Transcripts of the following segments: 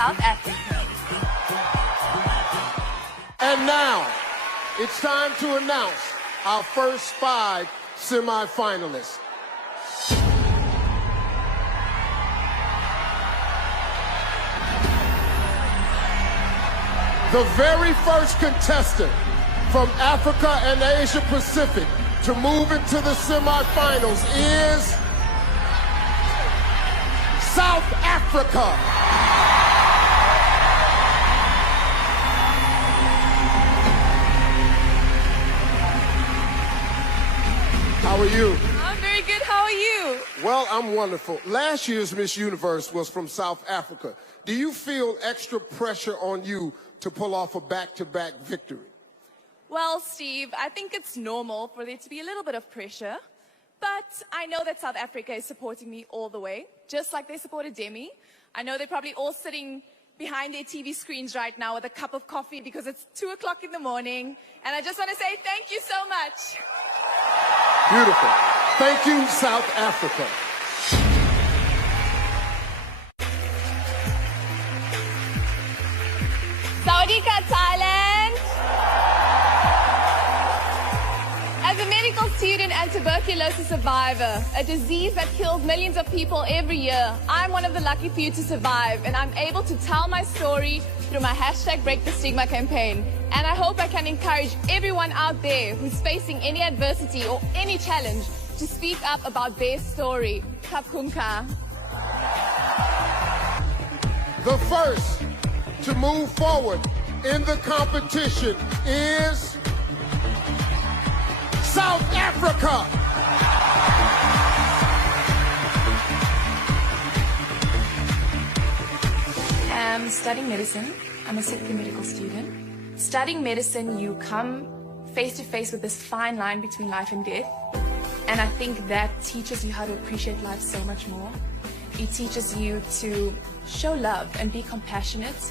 South Africa. And now, it's time to announce our first 5 semifinalists. The very first contestant from Africa and Asia Pacific to move into the semifinals is South Africa. How are you? I'm very good. How are you? Well, I'm wonderful. Last year's Miss Universe was from South Africa. Do you feel extra pressure on you to pull off a back-to-back victory? Well, Steve, I think it's normal for there to be a little bit of pressure. But I know that South Africa is supporting me all the way, just like they supported Demi. I know they're probably all sitting behind their TV screens right now with a cup of coffee because it's 2 o'clock in the morning. And I just want to say thank you so much. Beautiful. Thank you, South Africa. Sawadika, Thailand. As a medical student and tuberculosis survivor, a disease that kills millions of people every year, I'm one of the lucky few to survive, and I'm able to tell my story through my #BreakTheStigma campaign. And I hope I can encourage everyone out there who's facing any adversity or any challenge to speak up about their story. Kapkunka. The first to move forward in the competition is South Africa. I'm studying medicine. I'm a second medical student. Studying medicine, you come face to face with this fine line between life and death. And I think that teaches you how to appreciate life so much more. It teaches you to show love and be compassionate.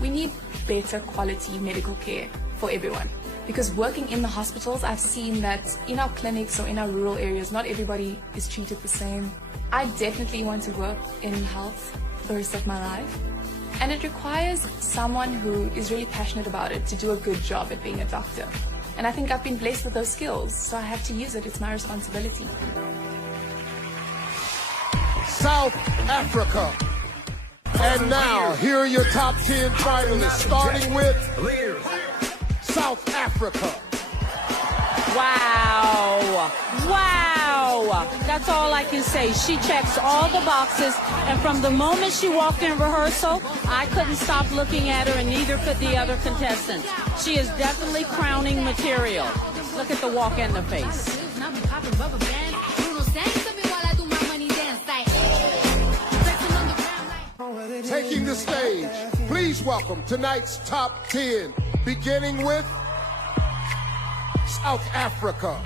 We need better quality medical care for everyone. Because working in the hospitals, I've seen that in our clinics or in our rural areas, not everybody is treated the same. I definitely want to work in health for the rest of my life. And it requires someone who is really passionate about it to do a good job at being a doctor. And I think I've been blessed with those skills, so I have to use it. It's my responsibility. South Africa. And now, here are your top 10 finalists, starting with South Africa. Wow. Wow. That's all I can say. She checks all the boxes, and from the moment she walked in rehearsal, I couldn't stop looking at her, and neither could the other contestants. She is definitely crowning material. Look at the walk and the face. Taking the stage, please welcome tonight's top 10, beginning with South Africa.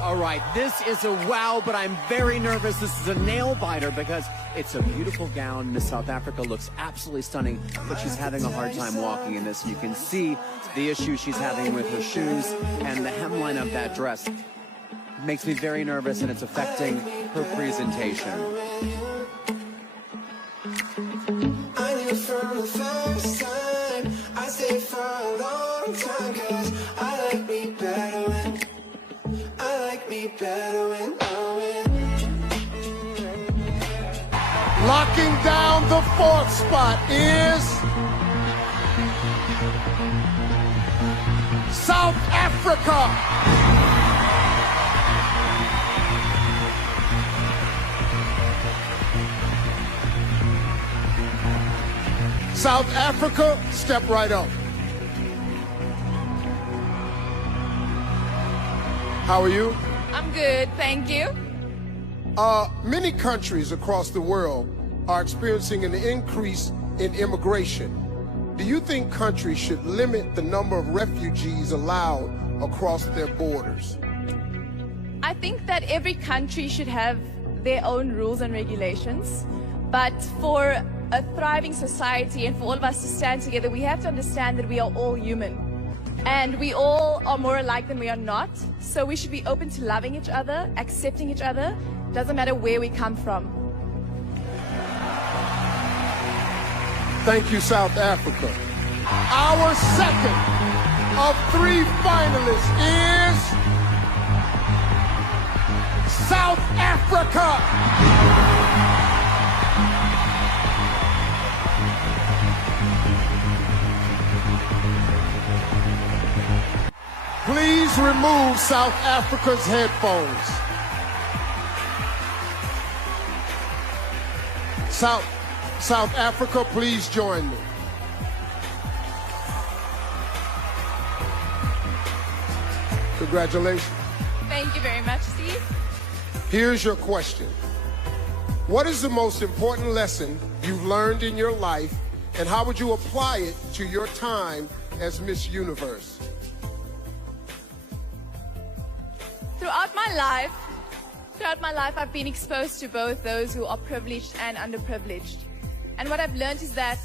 All right, this is a wow, but I'm very nervous. This is a nail biter because it's a beautiful gown. Miss South Africa looks absolutely stunning, but she's having a hard time walking in this. You can see the issue she's having with her shoes and the hemline of that dress. It makes me very nervous, and it's affecting her presentation. I knew from the first time, I stayed for a long time, 'cause I like me better when I win. Locking down the 4th spot is South Africa. South Africa, step right up. How are you? I'm good, thank you. Many countries across the world are experiencing an increase in immigration. Do you think countries should limit the number of refugees allowed across their borders? I think that every country should have their own rules and regulations, but for a thriving society and for all of us to stand together, we have to understand that we are all human. And we all are more alike than we are not. So we should be open to loving each other, accepting each other. Doesn't matter where we come from. Thank you, South Africa. Our second of 3 finalists is South Africa. Please remove South Africa's headphones. South Africa, please join me. Congratulations. Thank you very much, Steve. Here's your question. What is the most important lesson you've learned in your life, and how would you apply it to your time as Miss Universe? Throughout my life, I've been exposed to both those who are privileged and underprivileged. And what I've learned is that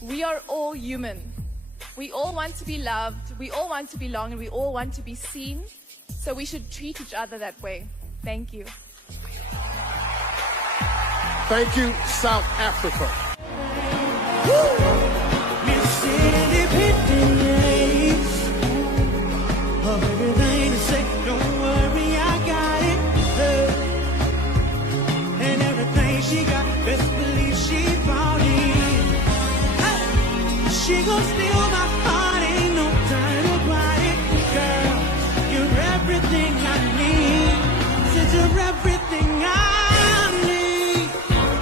we are all human. We all want to be loved, we all want to belong, and we all want to be seen. So we should treat each other that way. Thank you. Thank you, South Africa. She gon' steal my heart, ain't no time about it. Girl, you're everything I need. Said you're everything I need.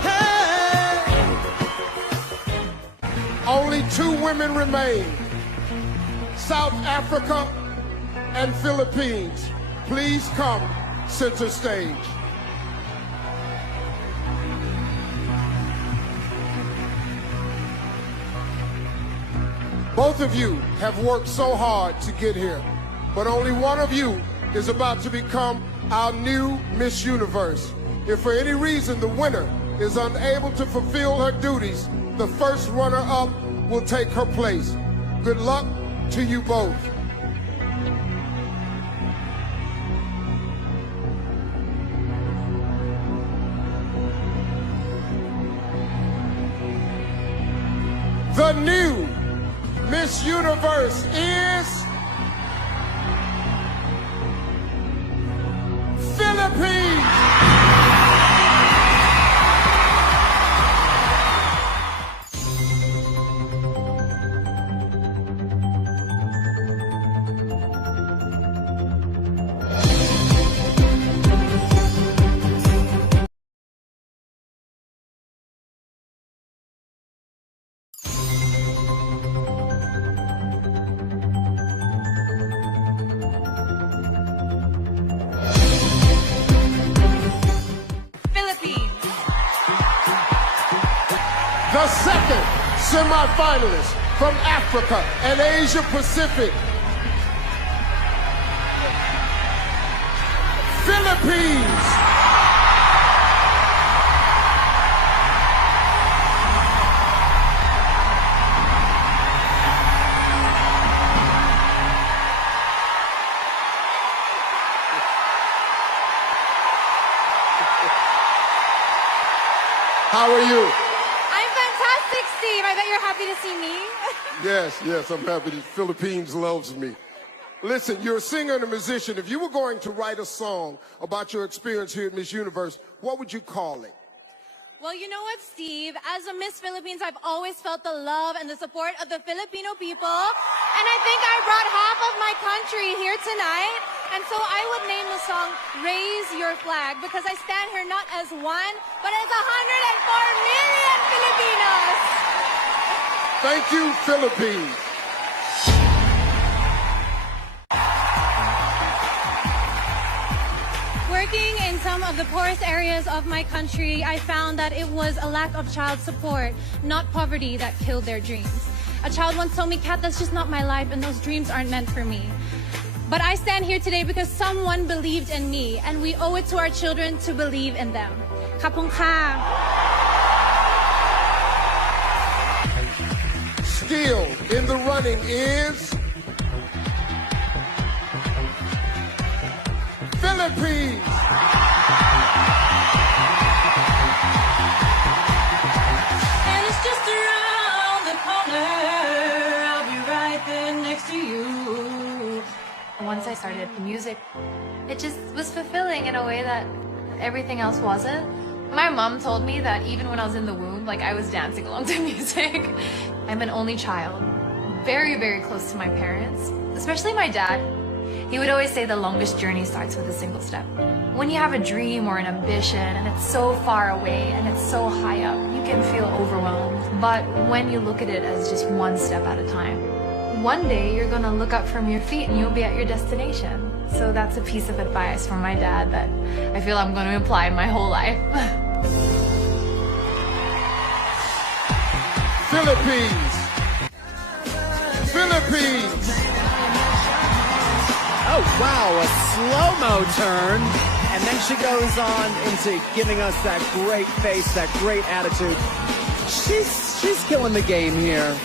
Hey. Only 2 women remain. South Africa and Philippines. Please come center stage. Both of you have worked so hard to get here, but only one of you is about to become our new Miss Universe. If for any reason the winner is unable to fulfill her duties, the first runner-up will take her place. Good luck to you both. The new Miss Universe is Philippines. The second semi-finalist from Africa and Asia Pacific, Philippines. How are you? Steve, I bet you're happy to see me. Yes, I'm happy. The Philippines loves me. Listen, you're a singer and a musician. If you were going to write a song about your experience here at Miss Universe, what would you call it? Well, you know what, Steve? As a Miss Philippines, I've always felt the love and the support of the Filipino people. And I think I brought half of my country here tonight. And so I would name the song Raise Your Flag, because I stand here not as one, but as 104 million Filipinos. Thank you, Philippines. Working in some of the poorest areas of my country, I found that it was a lack of child support, not poverty, that killed their dreams. A child once told me, "Kat, that's just not my life, and those dreams aren't meant for me." But I stand here today because someone believed in me, and we owe it to our children to believe in them. Kapong ka. Still in the running is Philippines. And it's just around sleeping next to you. Once I started music, it just was fulfilling in a way that everything else wasn't. My mom told me that even when I was in the womb, like I was dancing along to music. I'm an only child, very, very close to my parents, especially my dad. He would always say the longest journey starts with a single step. When you have a dream or an ambition and it's so far away and it's so high up, you can feel overwhelmed. But when you look at it as just one step at a time, one day you're gonna look up from your feet and you'll be at your destination. So that's a piece of advice from my dad that I feel I'm gonna apply my whole life. Philippines. Philippines. Oh, wow, a slow-mo turn. And then she goes on into giving us that great face, that great attitude. She's killing the game here.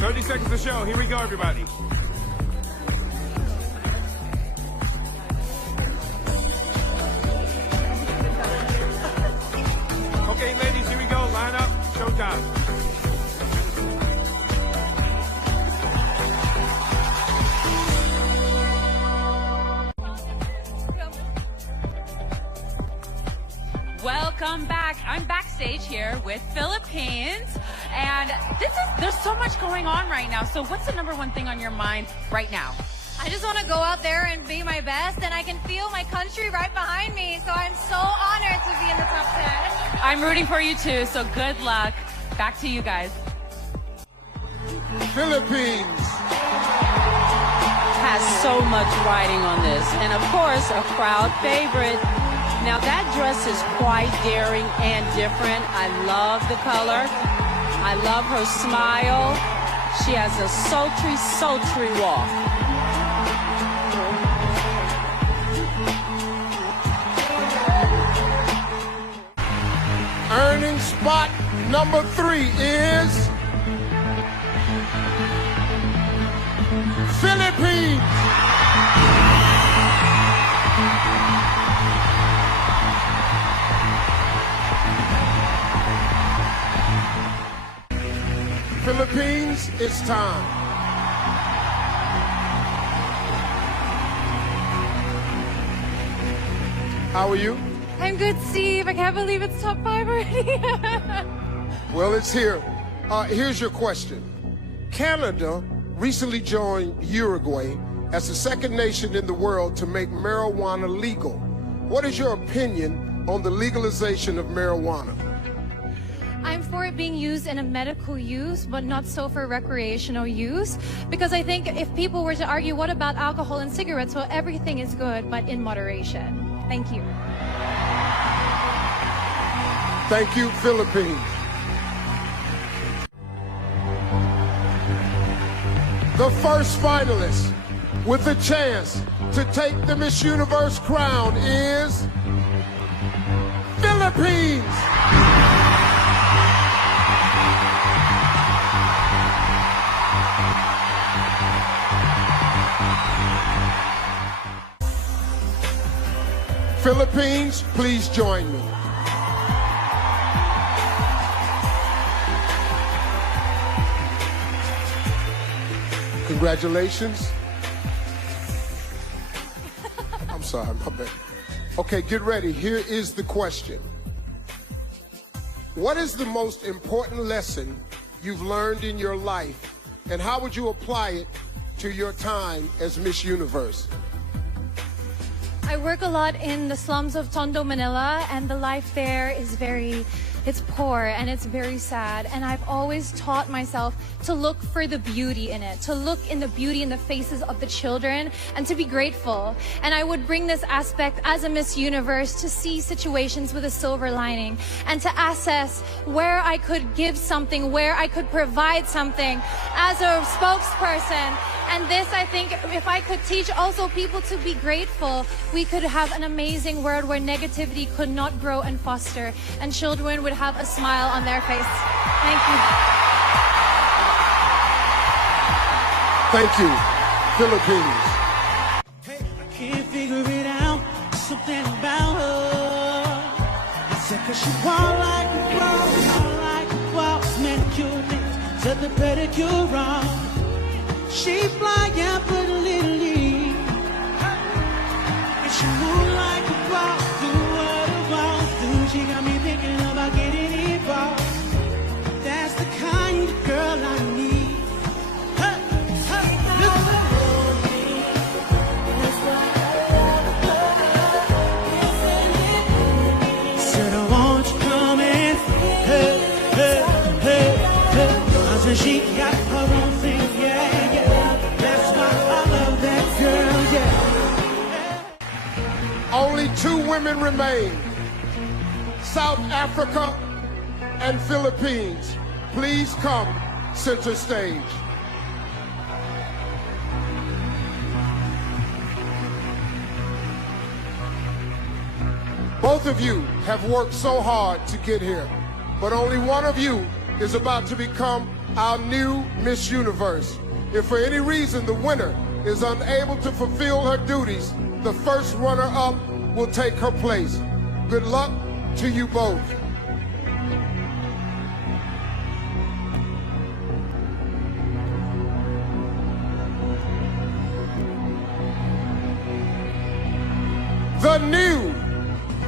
"30 seconds to show. Here we go, everybody." Okay, ladies, here we go. Line up. Showtime. Welcome back. I'm backstage here with Philippines, and there's so much going on right now. So what's the number one thing on your mind right now? I just want to go out there and be my best, and I can feel my country right behind me, so I'm so honored to be in the top 10. I'm rooting for you too, so good luck. Back to you guys. Philippines. Has so much riding on this, and of course, a crowd favorite. Now that dress is quite daring and different. I love the color. I love her smile. She has a sultry, sultry walk. Earning spot number 3 is Philippines. Philippines, it's time. How are you? I'm good, Steve. I can't believe it's top 5 already. Well, it's here. Here's your question. Canada recently joined Uruguay as the second nation in the world to make marijuana legal. What is your opinion on the legalization of marijuana? I'm for it being used in a medical use, but not so for recreational use. Because I think if people were to argue, what about alcohol and cigarettes? Well, everything is good, but in moderation. Thank you. Thank you, Philippines. The first finalist with a chance to take the Miss Universe crown is Philippines. Philippines, please join me. Congratulations. I'm sorry, my bad. Okay, get ready. Here is the question. What is the most important lesson you've learned in your life, and how would you apply it to your time as Miss Universe? I work a lot in the slums of Tondo, Manila, and the life there is it's poor and it's very sad. And I've always taught myself to look for the beauty in it, to look in the beauty in the faces of the children and to be grateful. And I would bring this aspect as a Miss Universe to see situations with a silver lining and to assess where I could give something, where I could provide something as a spokesperson. And this, I think, if I could teach also people to be grateful, we could have an amazing world where negativity could not grow and foster, and children would have a smile on their face. Thank you. Thank you, Philippines. Hey, I can't figure it out. Something about her. I said, 'cause she walk like a pro. the pedicure on. She fly out with a little lead. And she move like a boss, do what a boss do. She got me thinking about getting involved. That's the kind of girl I need. Hey, hey, listen. Said I want you coming. Hey, hey, hey, hey. I said she got her own thing, yeah, yeah. That's why I love that girl, yeah. Only 2 women remain. South Africa and Philippines. Please come center stage. Both of you have worked so hard to get here, but only one of you is about to become our new Miss Universe. If for any reason the winner is unable to fulfill her duties, the first runner-up will take her place. Good luck to you both. The new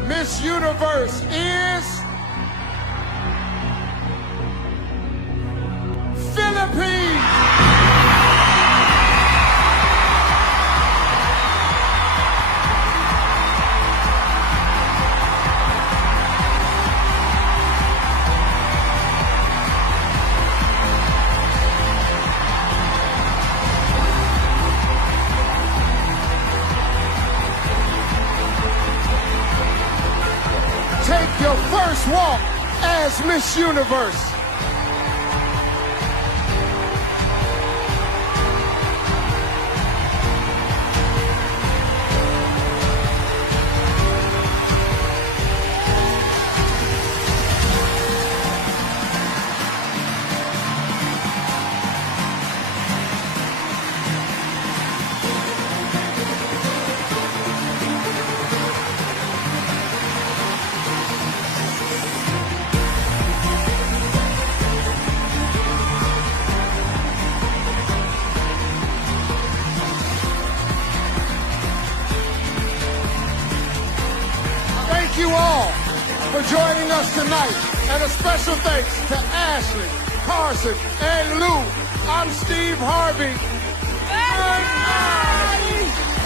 Miss Universe is Philippines. Take your first walk as Miss Universe. Thank you all for joining us tonight. And a special thanks to Ashley, Carson, and Lou. I'm Steve Harvey. Good night.